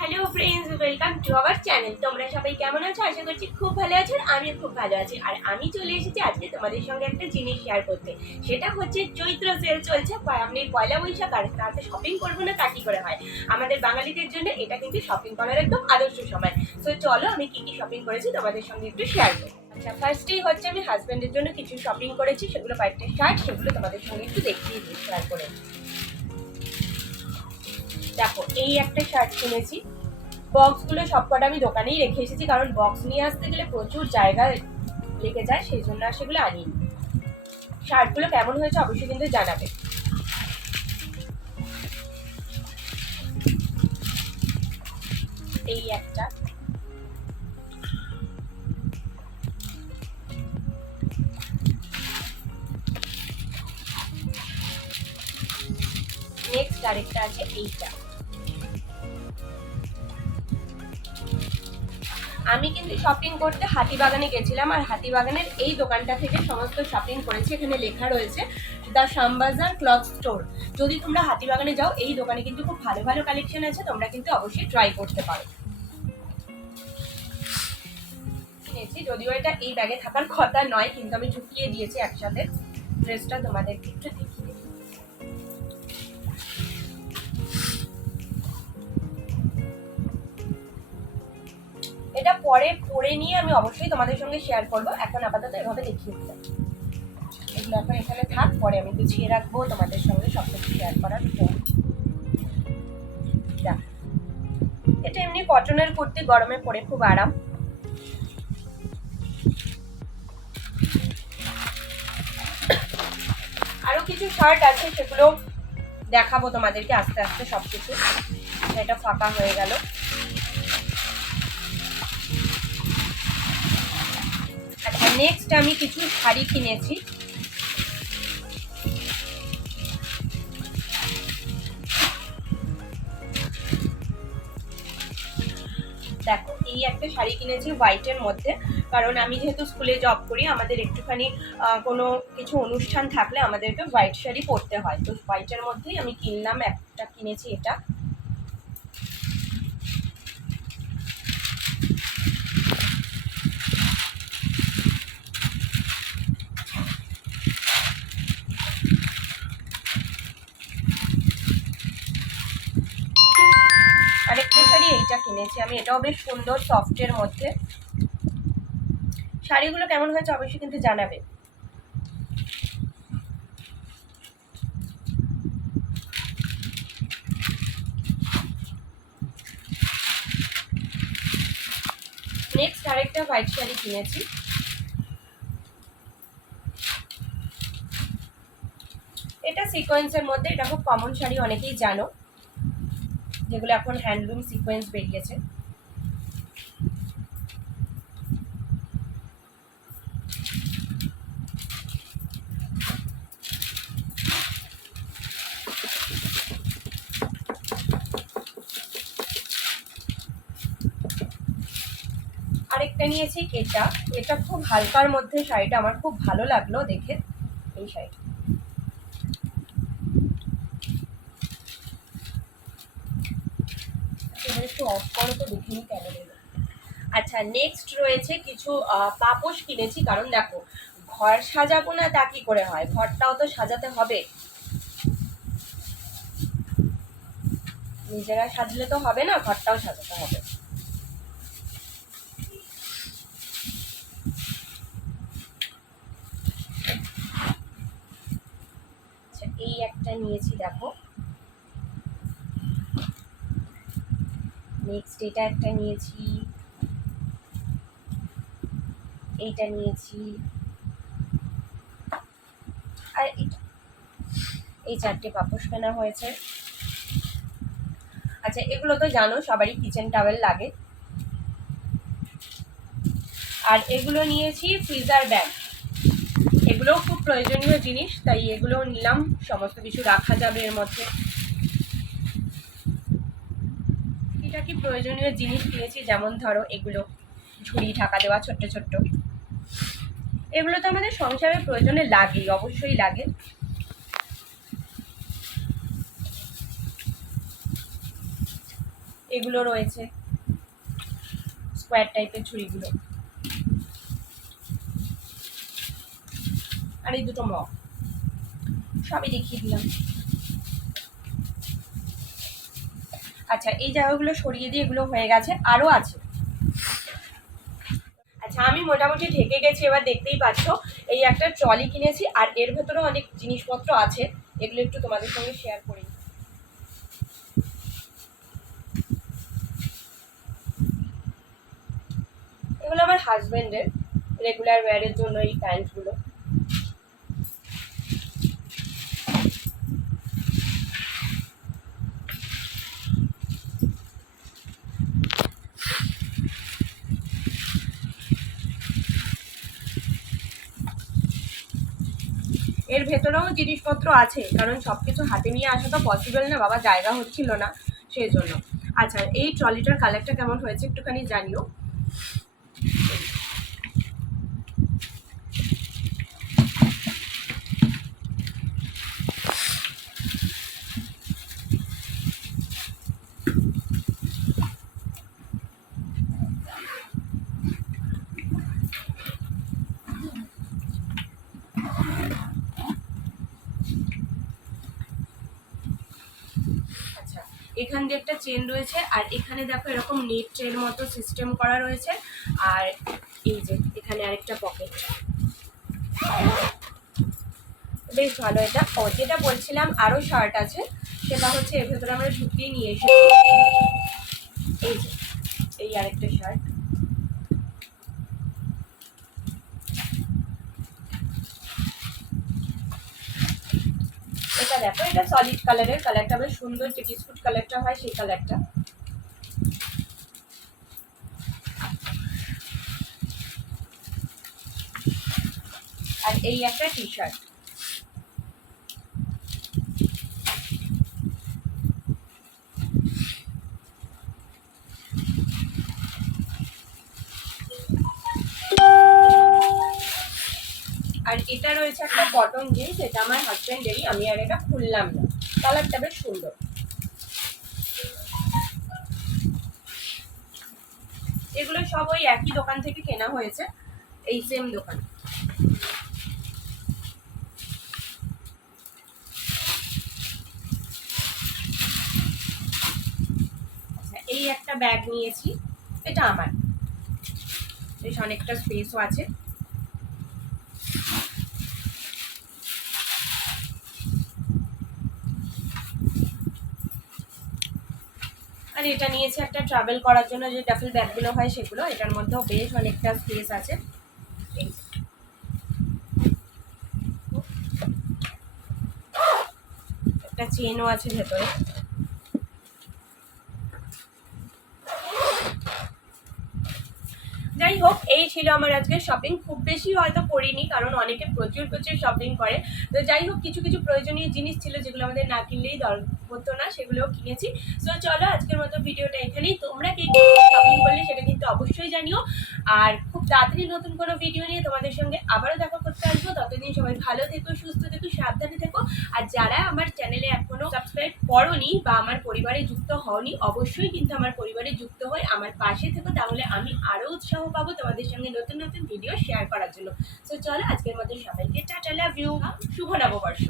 Hello friends, welcome to our channel. তোমরা সবাই কেমন আছো? আশা করছি খুব ভালো আছো। আমিও খুব ভালো আছি। আর আমি চলে এসেছি আজকে তোমাদের সঙ্গে একটা জিনিস শেয়ার করতে। সেটা হচ্ছে চৈত্র সেল চলছে। আপনি পয়লা বৈশাখ আর তাতে শপিং করবো না তা কি করে হয়? আমাদের বাঙালিদের জন্য এটা কিন্তু শপিং করার একদম আদর্শ সময়। তো চলো আমি কি কি শপিং করেছি তোমাদের সঙ্গে একটু শেয়ার করবো। আচ্ছা, ফার্স্টেই হচ্ছে আমি হাজবেন্ডের জন্য কিছু শপিং করেছি। সেগুলো কয়েকটা শার্ট, সেগুলো তোমাদের সঙ্গে একটু দেখিয়ে দিই, শেয়ার করে। দেখো, এই একটা শার্ট কিনেছি। বক্সগুলো সবকটা আমি দোকানেই রেখে এসেছি, কারণ বক্স নিয়ে আসতে গেলে প্রচুর জায়গা লেগে যায়, সেই জন্য আর সেগুলো আনিনি। শার্টগুলো কেমন হয়েছে অবশ্যই কিন্তু জানাবে। এই একটা, নেক্সট আরেকটা আছে এইটা। আমি কিন্তু শপিং করতে হাতিবাগানে গেছিলাম, আর হাতিবাগানের এই দোকানটা থেকে সমস্ত শপিং করেছি। এখানে লেখা রয়েছে দ্য শ্যামবাজার ক্লথ স্টোর। যদি তোমরা হাতিবাগানে যাও, এই দোকানে কিন্তু খুব ভালো ভালো কালেকশন আছে, তোমরা কিন্তু অবশ্যই ট্রাই করতে পারো। কিনেছি, যদিও এটা এই ব্যাগে থাকার কথা নয়, কিন্তু আমি ঢুকিয়ে দিয়েছি একসাথে। ড্রেসটা তোমাদেরকে একটু দেখিয়ে দিই। এটা পরে পরে নিয়ে আমি অবশ্যই তোমাদের সঙ্গে শেয়ার করবো। এখন আপাতত এভাবে দেখিয়ে দিলাম। এগুলো এখন এখানে থাক, পরে আমি গুছিয়ে রাখবো তোমাদের সঙ্গে সবকিছু শেয়ার করার পর। এটা এমনি কটনের কুর্তি, গরমে পরে খুব আরাম। আরো কিছু শার্ট আছে, সেগুলো দেখাবো তোমাদেরকে আস্তে আস্তে সবকিছু। এটা ফাঁকা হয়ে গেল। আচ্ছা, নেক্সট আমি কিছু শাড়ি কিনেছি। দেখো, এই একটা শাড়ি কিনেছি হোয়াইটের মধ্যে, কারণ আমি যেহেতু স্কুলে জব করি, আমাদের একটুখানি কোনো কিছু অনুষ্ঠান থাকলে আমাদেরকে হোয়াইট শাড়ি পরতে হয়। তো হোয়াইটের মধ্যেই আমি কিনলাম, একটা কিনেছি এটা। আরেকটা শাড়ি এইটা কিনেছি আমি, এটাও বেশ সুন্দর, সফটের মধ্যে। শাড়িগুলো কেমন হয়েছে অবশ্যই কিন্তু জানাবে। নেক্সট আরেকটা হোয়াইট শাড়ি কিনেছি। এটা সিকোয়েন্সের মধ্যে, এটা খুব কমন শাড়ি, অনেকেই জানো, যেগুলো এখন হ্যান্ডলুম সিকোয়েন্স বেরিয়েছে। আরেকটা নিয়েছি এটা। এটা খুব হালকার মধ্যে শাড়িটা, আমার খুব ভালো লাগলো দেখে এই শাড়িটা। একটু অফ করো তো দেখিনি কেন দিল। আচ্ছা, নেক্সট রয়েছে কিছু পাপোশ কিনেছি, কারণ দেখো, ঘর সাজাবো না তা কি করে হয়, ঘরটাও তো সাজাতে হবে। নিজেরা সাজলে তো হবে না, ঘরটাও সাজাতে হবে। আচ্ছা, এই একটা নিয়েছি দেখো। নেক্সট এটা একটা নিয়েছি, এইটা নিয়েছি, আর এটা। এই চারটে পাপোশ কেনা হয়েছে। আচ্ছা, এগুলো তো জানো সবারই কিচেন টাওয়েল লাগে। আর এগুলো নিয়েছি ফ্রিজার ব্যাগ। এগুলোও খুব প্রয়োজনীয় জিনিস, তাই এগুলোও নিলাম, সমস্ত কিছু রাখা যাবে এর মধ্যে। এটা কি প্রয়োজনীয় জিনিস কিনেছি, যেমন ধরো এগুলো ঝুড়ি ঢাকা দেওয়া ছোট্ট ছোট্ট, এগুলো তো আমাদের সংসারের প্রয়োজনে লাগেই, অবশ্যই লাগে। এগুলো রয়েছে স্কোয়ার টাইপের ছুরিগুলো, আর এই দুটো মগ সবই দেখিয়ে দিলাম। আচ্ছা, এই জায়গাগুলো সরিয়ে দিয়ে এগুলো হয়ে গেছে, আরও আছে। আচ্ছা, আমি মোটামুটি ঢেকে গেছি, এবার দেখতেই পাচ্ছ এই একটা ট্রলি কিনেছি, আর এর ভেতরেও অনেক জিনিসপত্র আছে, এগুলো একটু তোমাদের সঙ্গে শেয়ার করি। এগুলো আমার হাজবেন্ডের রেগুলার ওয়্যারের জন্য, এই প্যান্টগুলো। এর ভেতরেও জিনিসপত্র আছে, কারণ সব কিছু হাতে নিয়ে আসা তো পসিবল না বাবা, জায়গা হচ্ছিল না সেই জন্য। আচ্ছা, এই ট্রলিটার কালারটা কেমন হয়েছে একটুখানি জানিও। আচ্ছা, এখান দিয়ে একটা চেন রয়েছে, আর এখানে দেখো এরকম নেট এর মতো সিস্টেম করা রয়েছে, আর এই যে এখানে আরেকটা পকেট, বেশ ভালো এটা। ও, যেটা বলছিলাম আরও শার্ট আছে, সেটা হচ্ছে এর ভেতরে আমরা ঢুকিয়ে নিয়ে এসেছি। এই যে এই আরেকটা শার্ট, এটা দেখো, এটা সলিড কালারের, কালারটা বেশ সুন্দর, যে বিস্কুট কালারটা হয় সেই কালারটা। আর এই একটা টি শার্ট, আর এটা রয়েছে একটা কটন জিন্স, এটা আমার হাজবেন্ডেরই, আমি আর এটা খুললাম না, কালারটা বেশ সুন্দর। এগুলো সব ওই একই দোকান থেকে কেনা হয়েছে, এই সেম দোকান। আচ্ছা, এই একটা ব্যাগ নিয়েছি, এটা আমার, বেশ অনেকটা স্পেসও আছে। আর এটা নিয়েছি একটা ট্রাভেল করার জন্য, যে ডাফেল ব্যাগগুলো হয় সেগুলো, এটার মধ্যেও বেশ অনেকটা স্পেস আছে। একটা চেনও আছে ভেতরে। যাই হোক, এই ছিল আমার আজকে শপিং। খুব বেশি হয়তো করিনি, কারণ অনেকে প্রচুর প্রচুর শপিং করে। তো যাই হোক, কিছু কিছু প্রয়োজনীয় জিনিস ছিল যেগুলো আমাদের না কিনলেই হতো না, সেগুলোও কিনেছি। সো চলো, আজকের মতো ভিডিওটা এখানেই। তোমরা কি শপিং করলে সেটা কিন্তু অবশ্যই জানিও, আর খুব তাড়াতাড়ি নতুন কোনো ভিডিও নিয়ে তোমাদের সঙ্গে আবারও দেখা করতে আসবো। ততদিন সবাই ভালো থেকো, সুস্থ থেকো, সাবধানে থেকো। আর যারা আমার চ্যানেলে এখনো সাবস্ক্রাইব করোনি বা আমার পরিবারে যুক্ত হওনি, অবশ্যই কিন্তু আমার পরিবারে যুক্ত হয়ে আমার পাশে থেকো, তাহলে আমি আরো উৎসাহ পাবো তোমাদের সঙ্গে নতুন নতুন ভিডিও শেয়ার করার জন্য। তো চলো, আজকের মতো সবাইকে টাটা, লাভ ইউ, শুভ নববর্ষ।